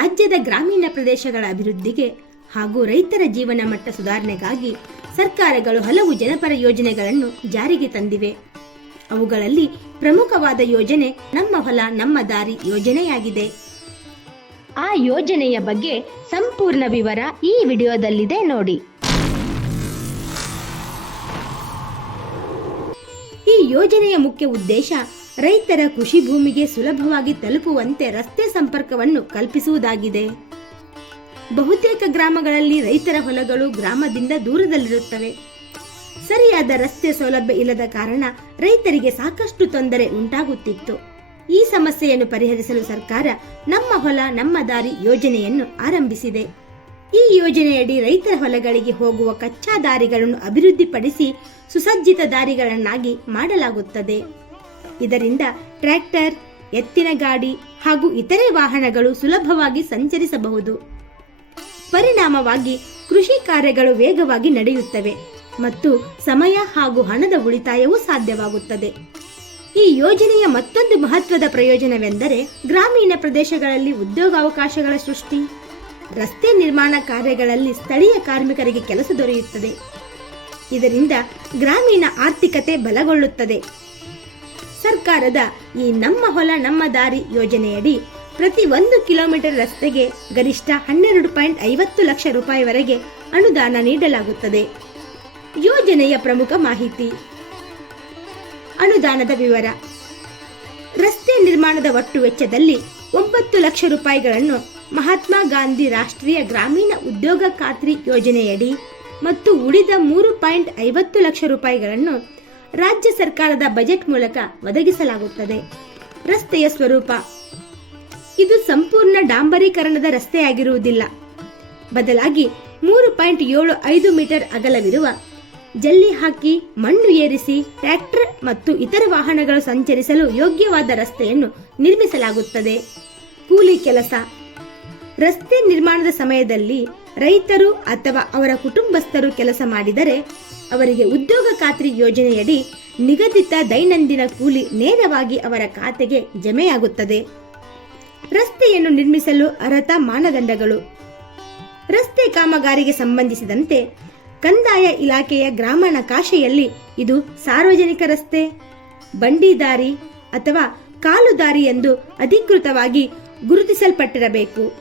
ರಾಜ್ಯದ ಗ್ರಾಮೀಣ ಪ್ರದೇಶಗಳ ಅಭಿವೃದ್ಧಿಗೆ ಹಾಗೂ ರೈತರ ಜೀವನ ಮಟ್ಟ ಸುಧಾರಣೆಗಾಗಿ ಸರ್ಕಾರಗಳು ಹಲವು ಜನಪರ ಯೋಜನೆಗಳನ್ನು ಜಾರಿಗೆ ತಂದಿವೆ. ಅವುಗಳಲ್ಲಿ ಪ್ರಮುಖವಾದ ಯೋಜನೆ ನಮ್ಮ ಹೊಲ, ನಮ್ಮ ದಾರಿ ಯೋಜನೆಯಾಗಿದೆ. ಆ ಯೋಜನೆಯ ಬಗ್ಗೆ ಸಂಪೂರ್ಣ ವಿವರ ಈ ವಿಡಿಯೋದಲ್ಲಿದೆ ನೋಡಿ. ಈ ಯೋಜನೆಯ ಮುಖ್ಯ ಉದ್ದೇಶ ರೈತರ ಕೃಷಿ ಭೂಮಿಗೆ ಸುಲಭವಾಗಿ ತಲುಪುವಂತೆ ರಸ್ತೆ ಸಂಪರ್ಕವನ್ನು ಕಲ್ಪಿಸುವುದಾಗಿದೆ. ಬಹುತೇಕ ಗ್ರಾಮಗಳಲ್ಲಿ ರೈತರ ಹೊಲಗಳು ಗ್ರಾಮದಿಂದ ದೂರದಲ್ಲಿರುತ್ತವೆ. ಸರಿಯಾದ ರಸ್ತೆ ಸೌಲಭ್ಯ ಇಲ್ಲದ ಕಾರಣ ರೈತರಿಗೆ ಸಾಕಷ್ಟು ತೊಂದರೆ ಉಂಟಾಗುತ್ತಿತ್ತು. ಈ ಸಮಸ್ಯೆಯನ್ನು ಪರಿಹರಿಸಲು ಸರ್ಕಾರ ನಮ್ಮ ಹೊಲ, ನಮ್ಮ ದಾರಿ ಯೋಜನೆಯನ್ನು ಆರಂಭಿಸಿದೆ. ಈ ಯೋಜನೆಯಡಿ ರೈತರ ಹೊಲಗಳಿಗೆ ಹೋಗುವ ಕಚ್ಚಾ ದಾರಿಗಳನ್ನು ಅಭಿವೃದ್ಧಿಪಡಿಸಿ ಸುಸಜ್ಜಿತ ದಾರಿಗಳನ್ನಾಗಿ ಮಾಡಲಾಗುತ್ತದೆ. ಇದರಿಂದ ಟ್ರ್ಯಾಕ್ಟರ್, ಎತ್ತಿನ ಗಾಡಿ ಹಾಗೂ ಇತರೆ ವಾಹನಗಳು ಸುಲಭವಾಗಿ ಸಂಚರಿಸಬಹುದು. ಪರಿಣಾಮವಾಗಿ ಕೃಷಿ ಕಾರ್ಯಗಳು ವೇಗವಾಗಿ ನಡೆಯುತ್ತವೆ ಮತ್ತು ಸಮಯ ಹಾಗೂ ಹಣದ ಉಳಿತಾಯವೂ ಸಾಧ್ಯವಾಗುತ್ತದೆ. ಈ ಯೋಜನೆಯ ಮತ್ತೊಂದು ಮಹತ್ವದ ಪ್ರಯೋಜನವೆಂದರೆ ಗ್ರಾಮೀಣ ಪ್ರದೇಶಗಳಲ್ಲಿ ಉದ್ಯೋಗಾವಕಾಶಗಳ ಸೃಷ್ಟಿ. ರಸ್ತೆ ನಿರ್ಮಾಣ ಕಾರ್ಯಗಳಲ್ಲಿ ಸ್ಥಳೀಯ ಕಾರ್ಮಿಕರಿಗೆ ಕೆಲಸ ದೊರೆಯುತ್ತದೆ. ಇದರಿಂದ ಗ್ರಾಮೀಣ ಆರ್ಥಿಕತೆ ಬಲಗೊಳ್ಳುತ್ತದೆ. ಸರ್ಕಾರದ ಈ ನಮ್ಮ ಹೊಲ ನಮ್ಮ ದಾರಿ ಯೋಜನೆಯಡಿ ಪ್ರತಿ ಒಂದು ಕಿಲೋಮೀಟರ್ ರಸ್ತೆಗೆ ಗರಿಷ್ಠ ಹನ್ನೆರಡು ಪಾಯಿಂಟ್ ಐವತ್ತು ಲಕ್ಷ ರೂಪಾಯಿವರೆಗೆ ಅನುದಾನ ನೀಡಲಾಗುತ್ತದೆ. ಯೋಜನೆಯ ಪ್ರಮುಖ ಮಾಹಿತಿ. ಅನುದಾನದ ವಿವರ. ರಸ್ತೆ ನಿರ್ಮಾಣದ ಒಟ್ಟು ವೆಚ್ಚದಲ್ಲಿ ಒಂಬತ್ತು ಲಕ್ಷ ರೂಪಾಯಿಗಳನ್ನು ಮಹಾತ್ಮ ಗಾಂಧಿ ರಾಷ್ಟ್ರೀಯ ಗ್ರಾಮೀಣ ಉದ್ಯೋಗ ಖಾತ್ರಿ ಯೋಜನೆಯಡಿ ಮತ್ತು ಉಳಿದ ಮೂರು ಪಾಯಿಂಟ್ ಐವತ್ತು ಲಕ್ಷ ರೂಪಾಯಿಗಳನ್ನು ರಾಜ್ಯ ಸರ್ಕಾರದ ಬಜೆಟ್ ಮೂಲಕ ಒದಗಿಸಲಾಗುತ್ತದೆ. ರಸ್ತೆಯ ಸ್ವರೂಪ. ಇದು ಸಂಪೂರ್ಣ ಡಾಂಬರೀಕರಣದ ರಸ್ತೆಯಾಗಿರುವುದಿಲ್ಲ. ಬದಲಾಗಿ ಮೂರು ಪಾಯಿಂಟ್ ಏಳು ಐದು ಮೀಟರ್ ಅಗಲವಿರುವ ಜಲ್ಲಿ ಹಾಕಿ ಮಣ್ಣು ಏರಿಸಿ ಟ್ರ್ಯಾಕ್ಟರ್ ಮತ್ತು ಇತರ ವಾಹನಗಳು ಸಂಚರಿಸಲು ಯೋಗ್ಯವಾದ ರಸ್ತೆಯನ್ನು ನಿರ್ಮಿಸಲಾಗುತ್ತದೆ. ಕೂಲಿ ಕೆಲಸ. ರಸ್ತೆ ನಿರ್ಮಾಣದ ಸಮಯದಲ್ಲಿ ರೈತರು ಅಥವಾ ಅವರ ಕುಟುಂಬಸ್ಥರು ಕೆಲಸ ಮಾಡಿದರೆ ಅವರಿಗೆ ಉದ್ಯೋಗ ಖಾತ್ರಿ ಯೋಜನೆಯಡಿ ನಿಗದಿತ ದೈನಂದಿನ ಕೂಲಿ ನೇರವಾಗಿ ಅವರ ಖಾತೆಗೆ ಜಮೆಯಾಗುತ್ತದೆ. ರಸ್ತೆಯನ್ನು ನಿರ್ಮಿಸಲು ಅರ್ಹತಾ ಮಾನದಂಡಗಳು. ರಸ್ತೆ ಕಾಮಗಾರಿಗೆ ಸಂಬಂಧಿಸಿದಂತೆ ಕಂದಾಯ ಇಲಾಖೆಯ ಗ್ರಾಮೀಣ ಕಾಶೆಯಲ್ಲಿ ಇದು ಸಾರ್ವಜನಿಕ ರಸ್ತೆ. ಬಂಡಿದಾರಿ ಅಥವಾ ಕಾಲುದಾರಿ ಎಂದು ಅಧಿಕೃತವಾಗಿ ಗುರುತಿಸಲ್ಪಟ್ಟಿರಬೇಕು.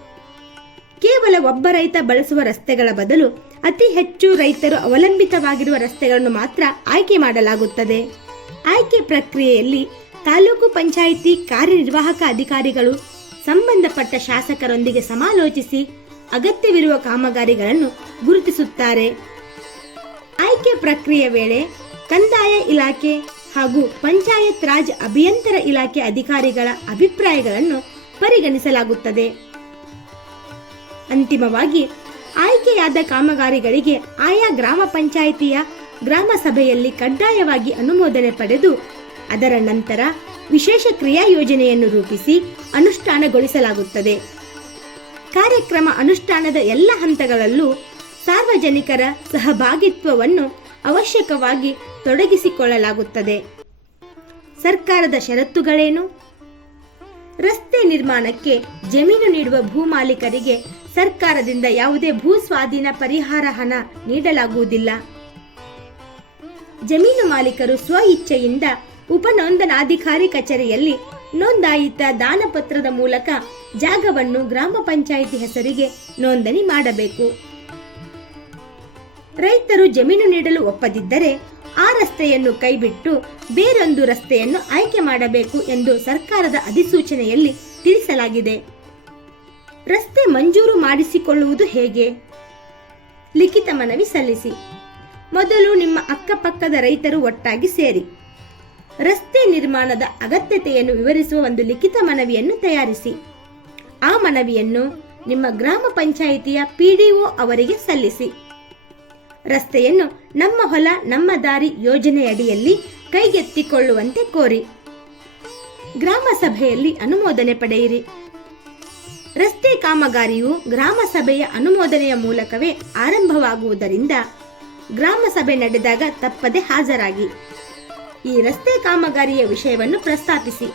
ಒಬ್ಬ ರೈತ ಬಳಸುವ ರಸ್ತೆಗಳ ಬದಲು ಅತಿ ಹೆಚ್ಚು ರೈತರು ಅವಲಂಬಿತವಾಗಿರುವ ರಸ್ತೆಗಳನ್ನು ಮಾತ್ರ ಆಯ್ಕೆ ಮಾಡಲಾಗುತ್ತದೆ. ಆಯ್ಕೆ ಪ್ರಕ್ರಿಯೆಯಲ್ಲಿ ತಾಲೂಕು ಪಂಚಾಯಿತಿ ಕಾರ್ಯನಿರ್ವಾಹಕ ಅಧಿಕಾರಿಗಳು, ಸಂಬಂಧಪಟ್ಟ ಶಾಸಕರೊಂದಿಗೆ ಸಮಾಲೋಚಿಸಿ ಅಗತ್ಯವಿರುವ ಕಾಮಗಾರಿಗಳನ್ನು ಗುರುತಿಸುತ್ತಾರೆ. ಆಯ್ಕೆ ಪ್ರಕ್ರಿಯೆ ವೇಳೆ ಕಂದಾಯ ಇಲಾಖೆ ಹಾಗೂ ಪಂಚಾಯತ್ ರಾಜ್ ಅಭಿಯಂತರ ಇಲಾಖೆ ಅಧಿಕಾರಿಗಳ ಅಭಿಪ್ರಾಯಗಳನ್ನು ಪರಿಗಣಿಸಲಾಗುತ್ತದೆ. ಅಂತಿಮವಾಗಿ ಆಯ್ಕೆಯಾದ ಕಾಮಗಾರಿಗಳಿಗೆ ಆಯಾ ಗ್ರಾಮ ಪಂಚಾಯಿತಿಯ ಗ್ರಾಮ ಸಭೆಯಲ್ಲಿ ಕಡ್ಡಾಯವಾಗಿ ಅನುಮೋದನೆ ಪಡೆದು ಅದರ ನಂತರ ವಿಶೇಷ ಕ್ರಿಯಾ ಯೋಜನೆಯನ್ನು ರೂಪಿಸಿ ಅನುಷ್ಠಾನಗೊಳಿಸಲಾಗುತ್ತದೆ. ಕಾರ್ಯಕ್ರಮ ಅನುಷ್ಠಾನದ ಎಲ್ಲ ಹಂತಗಳಲ್ಲೂ ಸಾರ್ವಜನಿಕರ ಸಹಭಾಗಿತ್ವವನ್ನು ಅವಶ್ಯಕವಾಗಿ ತೊಡಗಿಸಿಕೊಳ್ಳಲಾಗುತ್ತದೆ. ಸರ್ಕಾರದ ಷರತ್ತುಗಳೇನು? ರಸ್ತೆ ನಿರ್ಮಾಣಕ್ಕೆ ಜಮೀನು ನೀಡುವ ಭೂಮಾಲೀಕರಿಗೆ ಸರ್ಕಾರದಿಂದ ಯಾವುದೇ ಭೂ ಸ್ವಾಧೀನ ಪರಿಹಾರ ಹಣ ನೀಡಲಾಗುವುದಿಲ್ಲ. ಜಮೀನು ಮಾಲೀಕರು ಸ್ವ ಇಚ್ಛೆಯಿಂದ ಉಪನೋಂದನಾಧಿಕಾರಿ ಕಚೇರಿಯಲ್ಲಿ ನೋಂದಾಯಿತ ದಾನಪತ್ರದ ಮೂಲಕ ಜಾಗವನ್ನು ಗ್ರಾಮ ಪಂಚಾಯಿತಿ ಹೆಸರಿಗೆ ನೋಂದಣಿ ಮಾಡಬೇಕು. ರೈತರು ಜಮೀನು ನೀಡಲು ಒಪ್ಪದಿದ್ದರೆ ಆ ರಸ್ತೆಯನ್ನು ಕೈಬಿಟ್ಟು ಬೇರೊಂದು ರಸ್ತೆಯನ್ನು ಆಯ್ಕೆ ಮಾಡಬೇಕು ಎಂದು ಸರ್ಕಾರದ ಅಧಿಸೂಚನೆಯಲ್ಲಿ ತಿಳಿಸಲಾಗಿದೆ. ರಸ್ತೆ ಮಂಜೂರು ಮಾಡಿಸಿಕೊಳ್ಳುವುದು ಹೇಗೆ? ಲಿಖಿತ ಮನವಿ ಸಲ್ಲಿಸಿ. ಮೊದಲು ನಿಮ್ಮ ಅಕ್ಕಪಕ್ಕದ ರೈತರು ಒಟ್ಟಾಗಿ ಸೇರಿ. ರಸ್ತೆ ನಿರ್ಮಾಣದ ಅಗತ್ಯತೆಯನ್ನು ವಿವರಿಸುವ ಒಂದು ಲಿಖಿತ ಮನವಿಯನ್ನು ತಯಾರಿಸಿ. ಆ ಮನವಿಯನ್ನು ನಿಮ್ಮ ಗ್ರಾಮ ಪಂಚಾಯಿತಿಯ ಪಿಡಿಒ ಅವರಿಗೆ ಸಲ್ಲಿಸಿ. ರಸ್ತೆಯನ್ನು ನಮ್ಮ ಹೊಲ, ನಮ್ಮ ದಾರಿ ಯೋಜನೆಯಡಿಯಲ್ಲಿ ಕೈಗೆತ್ತಿಕೊಳ್ಳುವಂತೆ ಕೋರಿ. ಗ್ರಾಮ ಸಭೆಯಲ್ಲಿ ಅನುಮೋದನೆ ಪಡೆಯಿರಿ. ರಸ್ತೆ ಕಾಮಗಾರಿಯು ಗ್ರಾಮ ಸಭೆಯ ಅನುಮೋದನೆಯ ಮೂಲಕವೇ ಆರಂಭವಾಗುವುದರಿಂದ ಗ್ರಾಮ ಸಭೆ ನಡೆದಾಗ ತಪ್ಪದೆ ಹಾಜರಾಗಿ. ಈ ರಸ್ತೆ ಕಾಮಗಾರಿಯ ವಿಷಯವನ್ನು ಪ್ರಸ್ತಾಪಿಸಿ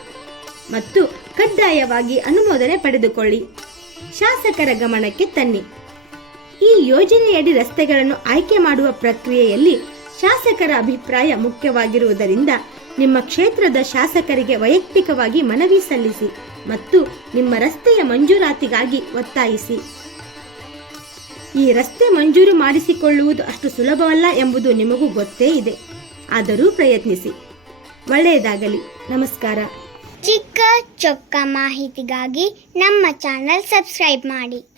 ಮತ್ತು ಕಡ್ಡಾಯವಾಗಿ ಅನುಮೋದನೆ ಪಡೆದುಕೊಳ್ಳಿ. ಶಾಸಕರ ಗಮನಕ್ಕೆ ತನ್ನಿ. ಈ ಯೋಜನೆಯಡಿ ರಸ್ತೆಗಳನ್ನು ಆಯ್ಕೆ ಮಾಡುವ ಪ್ರಕ್ರಿಯೆಯಲ್ಲಿ ಶಾಸಕರ ಅಭಿಪ್ರಾಯ ಮುಖ್ಯವಾಗಿರುವುದರಿಂದ ನಿಮ್ಮ ಕ್ಷೇತ್ರದ ಶಾಸಕರಿಗೆ ವೈಯಕ್ತಿಕವಾಗಿ ಮನವಿ ಸಲ್ಲಿಸಿ. ಮತ್ತು ನಿಮ್ಮ ರಸ್ತೆಯ ಮಂಜೂರಾತಿಗಾಗಿ ಒತ್ತಾಯಿಸಿ. ಈ ರಸ್ತೆ ಮಂಜೂರು ಮಾಡಿಸಿಕೊಳ್ಳುವುದು ಅಷ್ಟು ಸುಲಭವಲ್ಲ ಎಂಬುದು ನಿಮಗೂ ಗೊತ್ತೇ ಇದೆ. ಆದರೂ ಪ್ರಯತ್ನಿಸಿ. ಒಳ್ಳೆಯದಾಗಲಿ. ನಮಸ್ಕಾರ. ಚಿಕ್ಕ ಚೊಕ್ಕ ಮಾಹಿತಿಗಾಗಿ ನಮ್ಮ ಚಾನಲ್ ಸಬ್ಸ್ಕ್ರೈಬ್ ಮಾಡಿ.